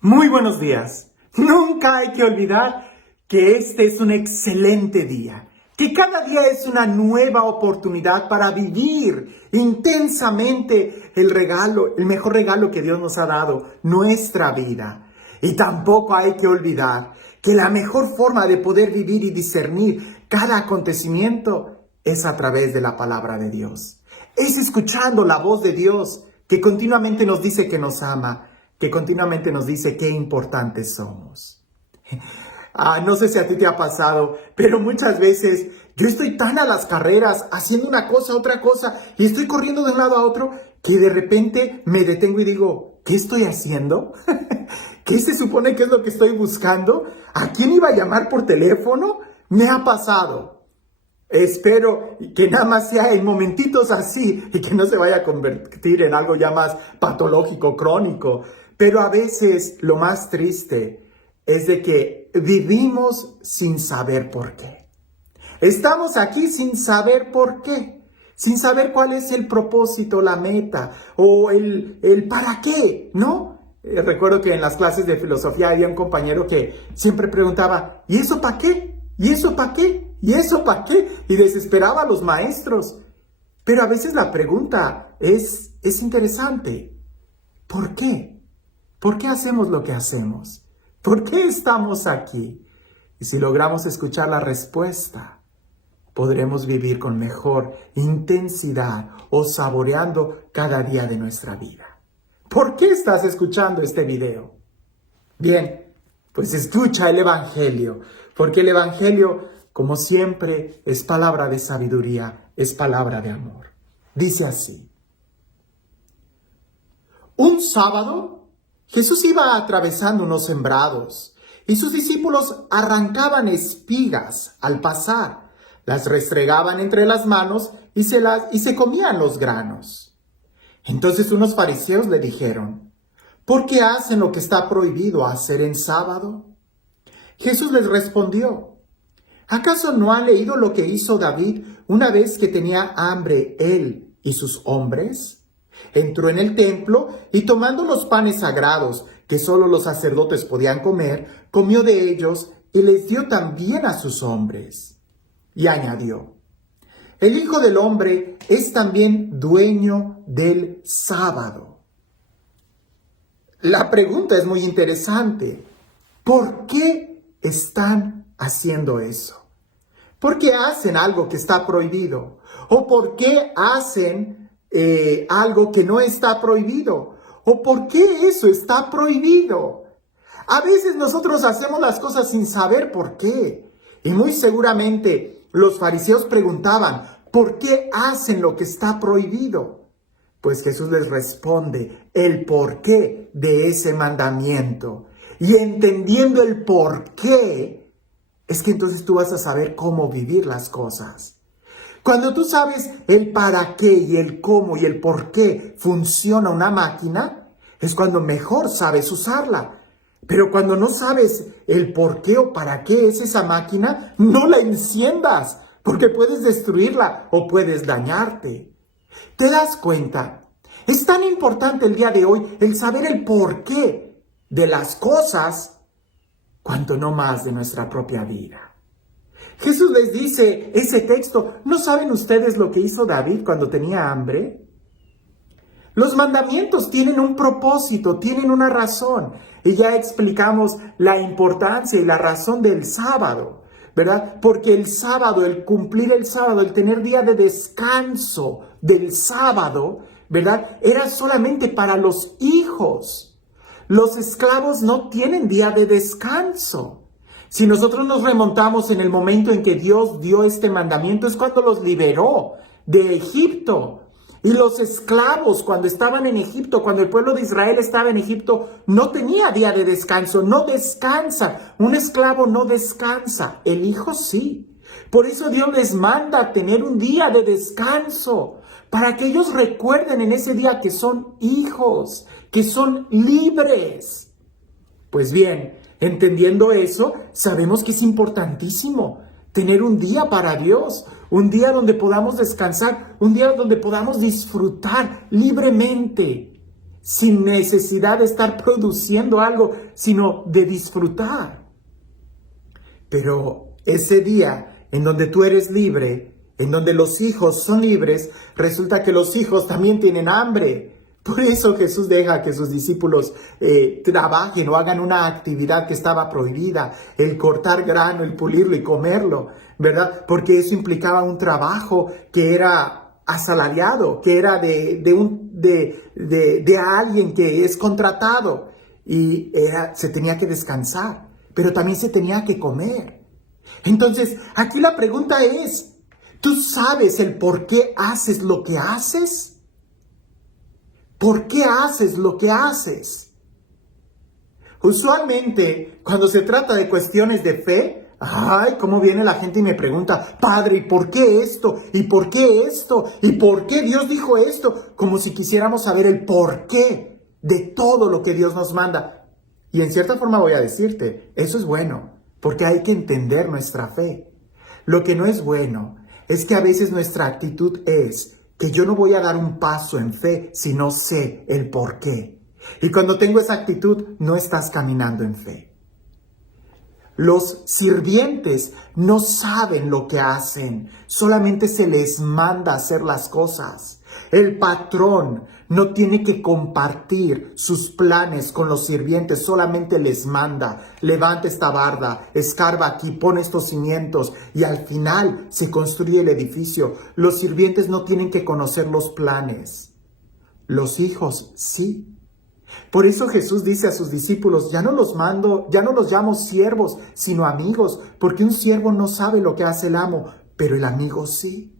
Muy buenos días. Nunca hay que olvidar que este es un excelente día, que cada día es una nueva oportunidad para vivir intensamente el mejor regalo que Dios nos ha dado, nuestra vida. Y tampoco hay que olvidar que la mejor forma de poder vivir y discernir cada acontecimiento es a través de la palabra de Dios. Es escuchando la voz de Dios que continuamente nos dice que nos ama, que continuamente nos dice qué importantes somos. No sé si a ti te ha pasado, pero muchas veces yo estoy tan a las carreras, haciendo una cosa, otra cosa, y estoy corriendo de un lado a otro, que de repente me detengo y digo, ¿qué estoy haciendo? ¿Qué se supone que es lo que estoy buscando? ¿A quién iba a llamar por teléfono? Me ha pasado. Espero que nada más sea en momentitos así y que no se vaya a convertir en algo ya más patológico, crónico. Pero a veces lo más triste es de que vivimos sin saber por qué. Estamos aquí sin saber por qué, sin saber cuál es el propósito, la meta o el para qué, ¿no? Recuerdo que en las clases de filosofía había un compañero que siempre preguntaba, ¿y eso para qué? ¿Y eso para qué? ¿Y eso para qué? Y desesperaba a los maestros. Pero a veces la pregunta es interesante. ¿Por qué? ¿Por qué hacemos lo que hacemos? ¿Por qué estamos aquí? Y si logramos escuchar la respuesta, podremos vivir con mejor intensidad o saboreando cada día de nuestra vida. ¿Por qué estás escuchando este video? Bien, pues escucha el Evangelio, porque el Evangelio, como siempre, es palabra de sabiduría, es palabra de amor. Dice así: un sábado, Jesús iba atravesando unos sembrados y sus discípulos arrancaban espigas al pasar, las restregaban entre las manos y se comían los granos. Entonces unos fariseos le dijeron, ¿por qué hacen lo que está prohibido hacer en sábado? Jesús les respondió, ¿acaso no han leído lo que hizo David una vez que tenía hambre él y sus hombres? Entró en el templo y tomando los panes sagrados que solo los sacerdotes podían comer, comió de ellos y les dio también a sus hombres. Y añadió, el Hijo del Hombre es también dueño del sábado. La pregunta es muy interesante. ¿Por qué están haciendo eso? ¿Por qué hacen algo que está prohibido? ¿O por qué hacen algo que no está prohibido? ¿O por qué eso está prohibido? A veces nosotros hacemos las cosas sin saber por qué. Y muy seguramente los fariseos preguntaban, ¿por qué hacen lo que está prohibido? Pues Jesús les responde el porqué de ese mandamiento. Y entendiendo el porqué, es que entonces tú vas a saber cómo vivir las cosas. Cuando tú sabes el para qué y el cómo y el por qué funciona una máquina, es cuando mejor sabes usarla. Pero cuando no sabes el por qué o para qué es esa máquina, no la enciendas, porque puedes destruirla o puedes dañarte. ¿Te das cuenta? Es tan importante el día de hoy el saber el porqué de las cosas, cuanto no más de nuestra propia vida. Jesús les dice ese texto, ¿no saben ustedes lo que hizo David cuando tenía hambre? Los mandamientos tienen un propósito, tienen una razón. Y ya explicamos la importancia y la razón del sábado, ¿verdad? Porque el sábado, el cumplir el sábado, el tener día de descanso del sábado, ¿verdad? Era solamente para los hijos. Los esclavos no tienen día de descanso. Si nosotros nos remontamos en el momento en que Dios dio este mandamiento, es cuando los liberó de Egipto. Y los esclavos, cuando estaban en Egipto, cuando el pueblo de Israel estaba en Egipto, no tenía día de descanso, no descansa. Un esclavo no descansa, el hijo sí. Por eso Dios les manda tener un día de descanso, para que ellos recuerden en ese día que son hijos, que son libres. Pues bien, entendiendo eso, sabemos que es importantísimo tener un día para Dios, un día donde podamos descansar, un día donde podamos disfrutar libremente, sin necesidad de estar produciendo algo, sino de disfrutar. Pero ese día en donde tú eres libre, en donde los hijos son libres, resulta que los hijos también tienen hambre. Por eso Jesús deja que sus discípulos trabajen o hagan una actividad que estaba prohibida, el cortar grano, el pulirlo y comerlo, ¿verdad? Porque eso implicaba un trabajo que era asalariado, que era de alguien que es contratado y se tenía que descansar, pero también se tenía que comer. Entonces, aquí la pregunta es, ¿tú sabes el por qué haces lo que haces? ¿Por qué haces lo que haces? Usualmente, cuando se trata de cuestiones de fe, cómo viene la gente y me pregunta, Padre, ¿y por qué esto? ¿Y por qué esto? ¿Y por qué Dios dijo esto? Como si quisiéramos saber el por qué de todo lo que Dios nos manda. Y en cierta forma voy a decirte, eso es bueno, porque hay que entender nuestra fe. Lo que no es bueno es que a veces nuestra actitud es que yo no voy a dar un paso en fe si no sé el por qué. Y cuando tengo esa actitud, no estás caminando en fe. Los sirvientes no saben lo que hacen, solamente se les manda hacer las cosas. El patrón no tiene que compartir sus planes con los sirvientes, solamente les manda, levanta esta barda, escarba aquí, pone estos cimientos y al final se construye el edificio. Los sirvientes no tienen que conocer los planes, los hijos sí. Por eso Jesús dice a sus discípulos, ya no los llamo siervos, sino amigos, porque un siervo no sabe lo que hace el amo, pero el amigo sí.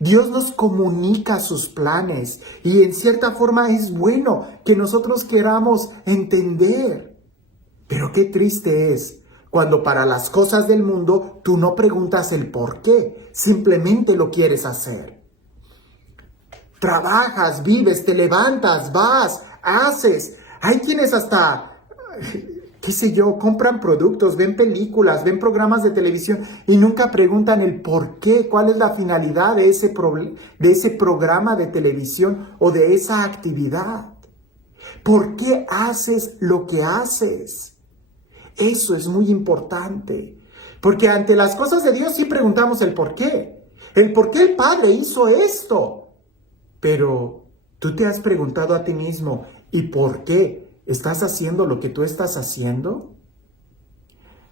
Dios nos comunica sus planes y en cierta forma es bueno que nosotros queramos entender. Pero qué triste es cuando para las cosas del mundo tú no preguntas el por qué, simplemente lo quieres hacer. Trabajas, vives, te levantas, vas, haces. Hay quienes hasta, qué sé yo, compran productos, ven películas, ven programas de televisión y nunca preguntan el por qué, cuál es la finalidad de ese programa de televisión o de esa actividad. ¿Por qué haces lo que haces? Eso es muy importante, porque ante las cosas de Dios sí preguntamos el por qué el Padre hizo esto. Pero ¿tú te has preguntado a ti mismo, ¿y por qué estás haciendo lo que tú estás haciendo?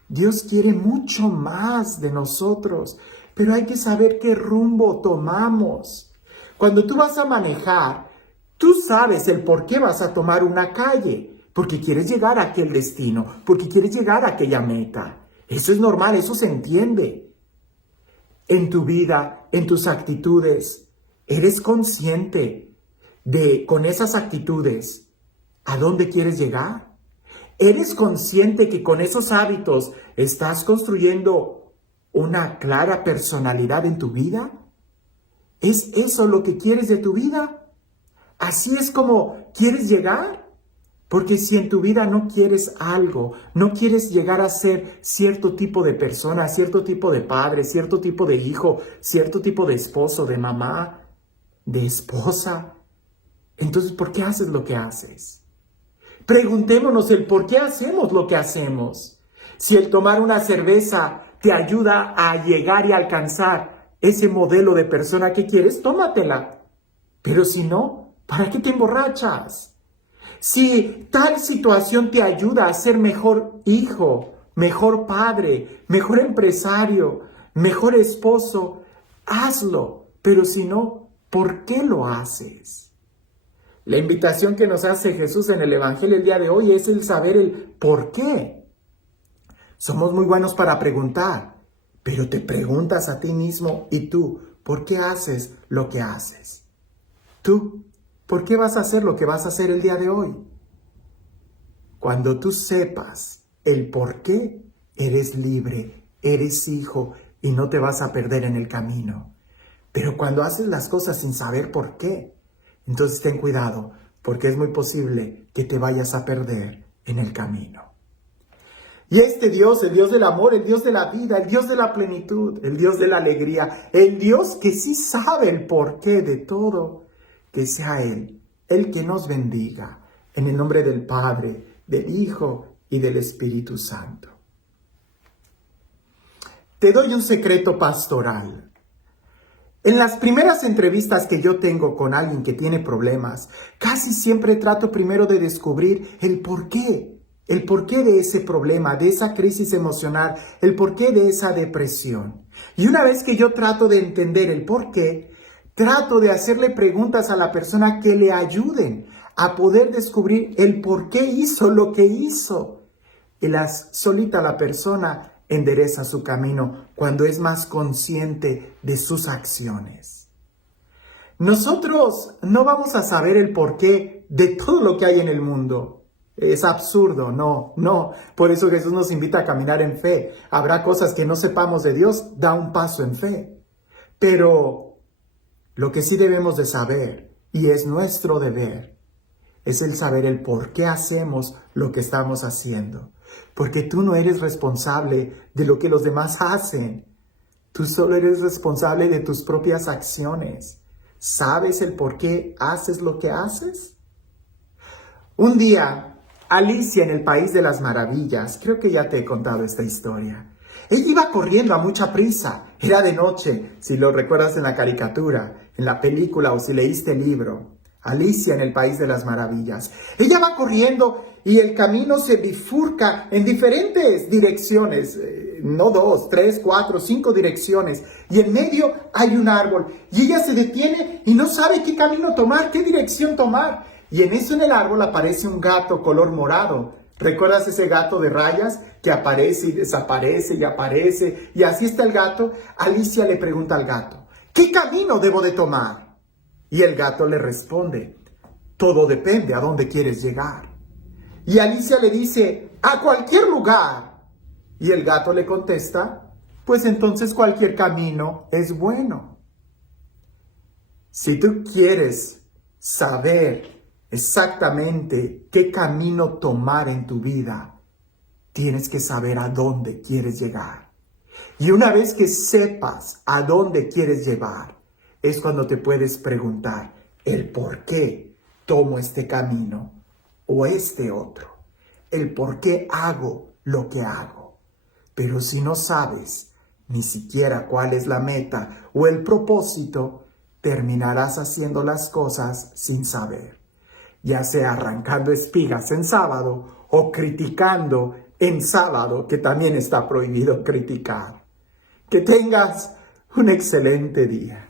Dios quiere mucho más de nosotros, pero hay que saber qué rumbo tomamos. Cuando tú vas a manejar, tú sabes el por qué vas a tomar una calle, porque quieres llegar a aquel destino, porque quieres llegar a aquella meta. Eso es normal, eso se entiende. En tu vida, en tus actitudes, ¿eres consciente de, con esas actitudes, a dónde quieres llegar? ¿Eres consciente que con esos hábitos estás construyendo una clara personalidad en tu vida? ¿Es eso lo que quieres de tu vida? ¿Así es como quieres llegar? Porque si en tu vida no quieres algo, no quieres llegar a ser cierto tipo de persona, cierto tipo de padre, cierto tipo de hijo, cierto tipo de esposo, de mamá, de esposa, entonces ¿por qué haces lo que haces? Preguntémonos el por qué hacemos lo que hacemos. Si el tomar una cerveza te ayuda a llegar y alcanzar ese modelo de persona que quieres, tómatela. Pero si no, ¿para qué te emborrachas? Si tal situación te ayuda a ser mejor hijo, mejor padre, mejor empresario, mejor esposo, hazlo. Pero si no, ¿por qué lo haces? La invitación que nos hace Jesús en el Evangelio el día de hoy es el saber el por qué. Somos muy buenos para preguntar, pero te preguntas a ti mismo y tú, ¿por qué haces lo que haces? Tú, ¿por qué vas a hacer lo que vas a hacer el día de hoy? Cuando tú sepas el por qué, eres libre, eres hijo y no te vas a perder en el camino. Pero cuando haces las cosas sin saber por qué, entonces ten cuidado, porque es muy posible que te vayas a perder en el camino. Y este Dios, el Dios del amor, el Dios de la vida, el Dios de la plenitud, el Dios de la alegría, el Dios que sí sabe el porqué de todo, que sea Él el que nos bendiga. En el nombre del Padre, del Hijo y del Espíritu Santo. Te doy un secreto pastoral. En las primeras entrevistas que yo tengo con alguien que tiene problemas, casi siempre trato primero de descubrir el porqué de ese problema, de esa crisis emocional, el porqué de esa depresión. Y una vez que yo trato de entender el porqué, trato de hacerle preguntas a la persona que le ayuden a poder descubrir el por qué hizo lo que hizo. Y solita la persona endereza su camino cuando es más consciente de sus acciones. Nosotros no vamos a saber el porqué de todo lo que hay en el mundo. Es absurdo, no. Por eso Jesús nos invita a caminar en fe. Habrá cosas que no sepamos de Dios, da un paso en fe. Pero lo que sí debemos de saber, y es nuestro deber, es el saber el por qué hacemos lo que estamos haciendo. Porque tú no eres responsable de lo que los demás hacen. Tú solo eres responsable de tus propias acciones. ¿Sabes el por qué haces lo que haces? Un día, Alicia en el País de las Maravillas, creo que ya te he contado esta historia. Ella iba corriendo a mucha prisa. Era de noche, si lo recuerdas en la caricatura, en la película o si leíste el libro. Alicia en el País de las Maravillas. Ella va corriendo y el camino se bifurca en diferentes direcciones. No 2, 3, 4, 5 direcciones. Y en medio hay un árbol. Y ella se detiene y no sabe qué camino tomar, qué dirección tomar. Y en eso en el árbol aparece un gato color morado. ¿Recuerdas ese gato de rayas que aparece y desaparece y aparece? Y así está el gato. Alicia le pregunta al gato, ¿qué camino debo de tomar? Y el gato le responde, todo depende a dónde quieres llegar. Y Alicia le dice, a cualquier lugar. Y el gato le contesta, pues entonces cualquier camino es bueno. Si tú quieres saber exactamente qué camino tomar en tu vida, tienes que saber a dónde quieres llegar. Y una vez que sepas a dónde quieres llevar, es cuando te puedes preguntar el por qué tomo este camino o este otro. El por qué hago lo que hago. Pero si no sabes ni siquiera cuál es la meta o el propósito, terminarás haciendo las cosas sin saber. Ya sea arrancando espigas en sábado o criticando en sábado, que también está prohibido criticar. Que tengas un excelente día.